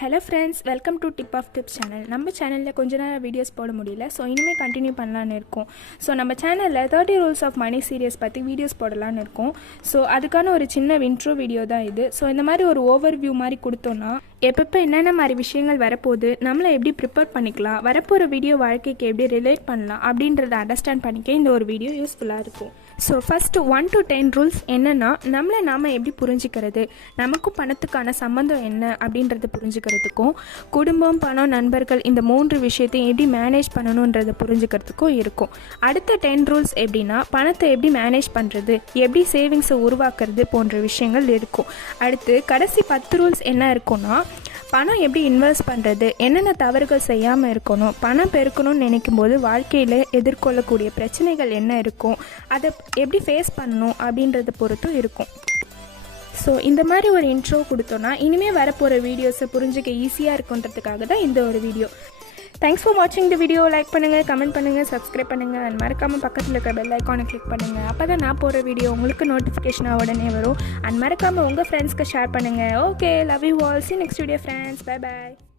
Hello friends, welcome to tip of tips channel. நம்ம சேனலில் கொஞ்ச நேரம் வீடியோஸ் போட முடியல, ஸோ இனிமேல் கண்டினியூ பண்ணலான்னு இருக்கோம். ஸோ நம்ம சேனலில் 30 ரூல்ஸ் ஆஃப் மணி சீரியஸ் பற்றி வீடியோஸ் போடலான்னு இருக்கோம். ஸோ அதுக்கான ஒரு சின்ன இன்ட்ரோ வீடியோ தான் இது. ஸோ இந்த மாதிரி ஒரு ஓவர் வியூ மாதிரி கொடுத்தோன்னா எப்பப்போ என்னென்ன மாதிரி விஷயங்கள் வரப்போகுது, நம்மளை எப்படி ப்ரிப்பேர் பண்ணிக்கலாம், வரப்போகிற வீடியோ வாழ்க்கைக்கு எப்படி ரிலேட் பண்ணலாம் அப்படின்றத அண்டர்ஸ்டாண்ட் பண்ணிக்க இந்த ஒரு வீடியோ யூஸ்ஃபுல்லாக இருக்கும். ஸோ ஃபஸ்ட்டு 1 to 10 ரூல்ஸ் என்னென்னா, நம்மளை நாம் எப்படி புரிஞ்சுக்கிறது, நமக்கும் பணத்துக்கான சம்மந்தம் என்ன அப்படின்றத புரிஞ்சுக்கிறதுக்கும், குடும்பம், பணம், நண்பர்கள் இந்த 3 விஷயத்தையும் எப்படி மேனேஜ் பண்ணணுன்றதை புரிஞ்சுக்கிறதுக்கும் இருக்கும். அடுத்த 10 ரூல்ஸ் எப்படின்னா, பணத்தை எப்படி மேனேஜ் பண்ணுறது, எப்படி சேவிங்ஸை உருவாக்குறது போன்ற விஷயங்கள் இருக்கும். அடுத்து கடைசி 10 ரூல்ஸ் என்ன இருக்குன்னா, பணம் எப்படி இன்வெஸ்ட் பண்ணுறது, என்னென்ன தவறுகள் செய்யாமல் இருக்கணும், பணம் பெருக்கணும்னு நினைக்கும் போது வாழ்க்கையில் எதிர்கொள்ளக்கூடிய பிரச்சனைகள் என்ன இருக்கும், அதை எப்படி ஃபேஸ் பண்ணணும் அப்படின்றத பொறுத்தும் இருக்கும். ஸோ இந்த மாதிரி ஒரு இன்ட்ரோ கொடுத்தோன்னா இனிமேல் வரப்போகிற வீடியோஸை புரிஞ்சுக்க ஈஸியாக இருக்குன்றதுக்காக தான் இந்த ஒரு வீடியோ. தேங்க்ஸ் ஃபார் வாட்சிங் த வீடியோ. லைக் பண்ணுங்கள், கமெண்ட் பண்ணுங்கள், சப்ஸ்கிரைப் பண்ணுங்கள் அண்ட் மறக்காமல் பக்கத்தில் இருக்க பெல் ஐக்கானை கிளிக் பண்ணுங்கள். அப்போ தான் நான் போகிற வீடியோ உங்களுக்கு நோட்டிஃபிகேஷனாக உடனே வரும். அண்ட் மறக்காமல் உங்கள் ஃப்ரெண்ட்ஸ்க்கு ஷேர் பண்ணுங்கள். Okay, love you all. See you next video friends. Bye bye.